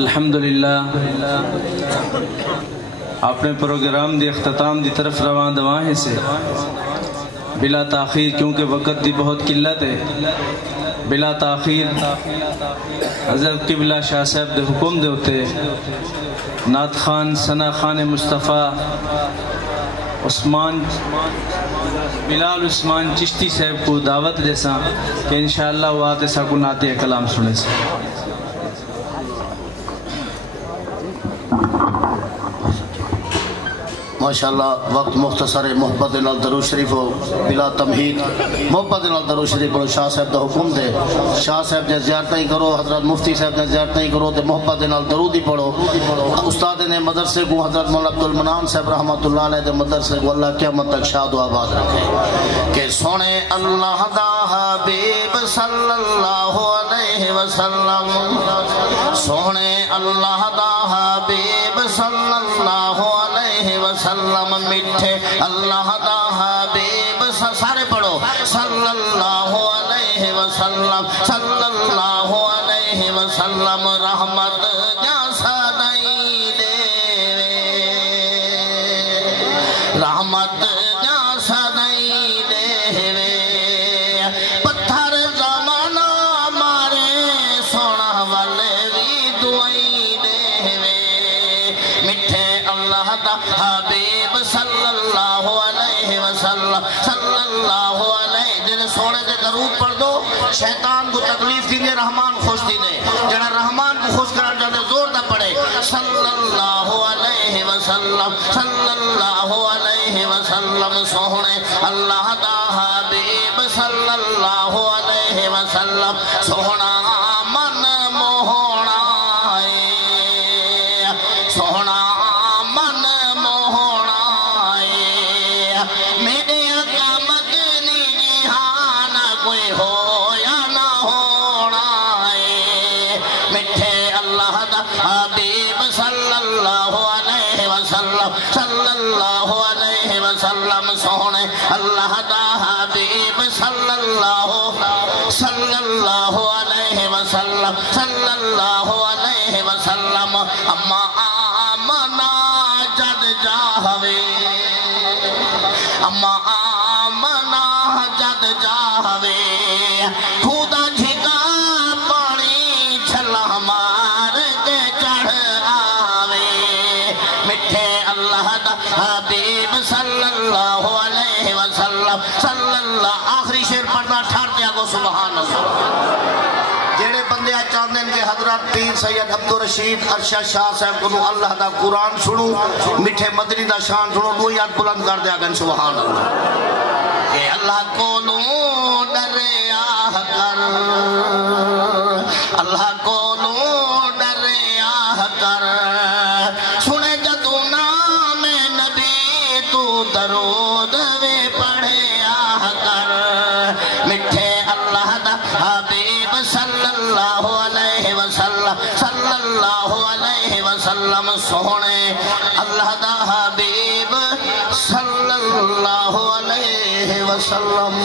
الحمدللہ اپنے پروگرام دی اختتام دی طرف رواں دواہیں سے بلا تاخیر، کیونکہ وقت دی بہت قلت ہے، بلا تاخیر حضرت قبلہ شاہ صاحب دے حکم دے ہوتے نعت خان ثنا خان مصطفیٰ عثمان بلال عثمان چشتی صاحب کو دعوت دے ساں کہ انشاءاللہ وہ آتے سا کو نعت کلام سنے سا۔ ماشاءاللہ وقت مختصر ہے، محبت نال درود شریف ہو بلا تمہید، محبت نال درود شریف پڑھو، شاہ صاحب دا حکم دے، شاہ صاحب نے زیارتیں ہی کرو، حضرت مفتی صاحب نے زیارتیں ہی کرو، تے محبت نال درود ہی پڑھو۔ استاد نے مدرسے کو حضرت مولانا عبد المنان صاحب رحمۃ اللہ علیہ دے مدرسے کو اللہ قیامت تک شاد و آباد رکھے کہ سونے اللہ دا حبیب صلی اللہ علیہ وسلم، سونے اللہ دا حبیب صلی اللہ علیہ وسلم، میٹھے اللہ دا حبیب سارے پڑھو صلی اللہ علیہ وسلم، صلی اللہ علیہ وسلم، رحمت جیسا نہیں دے، رحمت جیسا نہیں دے، پتھر زمانہ مارے سونا والے بھی دعائی دے، میٹھے اللہ دا حبیب صلی اللہ علیہ وسلم، صلی اللہ علیہ جنہیں سونے دے درود پڑھ دو شیطان کو تکلیف دی دے، رحمان خوش دی دے، جنہیں رحمان کو خوش کرنا چاہتے زور دا پڑھے صلی اللہ علیہ وسلم، صلی اللہ علیہ وسلم، سونے اللہ دا حبیب صلی اللہ علیہ وسلم، سونا من موہنا ہے، سونا من موہنا ہے، میرے قیامت جہان کوئی ہو یا نہ ہونا ہے، میٹھے اللہ دا حبیب صلی اللہ علیہ وسلم، صلی اللہ علیہ وسلم، سونے اللہ دا حبیب صلی اللہ علیہ وسلم، صلی اللہ علیہ وسلم، اما آمنا جد جاہوے، اما آمنا جد جاہوے، خدا جھگا پانی چھلا مار کے چڑھ آوے، مٹھے اللہ دا حبیب صلی اللہ علیہ وسلم، صلی اللہ آخری شعر پڑھنا ٹھار دیا گو سبحان اللہ۔ جیڑے بندے چاہتے ہیں کہ حضرت پیر سید عبدالرشید ارشد شاہ صاحب کو اللہ دا قرآن سنو، میٹھے مدنی دا شان سنو، دو یاد بلند کر دیا گن سبحان اللہ۔ کہ اللہ کو نو ڈریا کر، اللہ کو نو ڈریا کر، سنے جدو نام نبی تو درود وے پڑھیا کر، میٹھے اللہ دا حبیب صلی اللہ علیہ وسلم، صلی اللہ علیہ وسلم، سونے اللہ دا حبیب صلی اللہ علیہ وسلم۔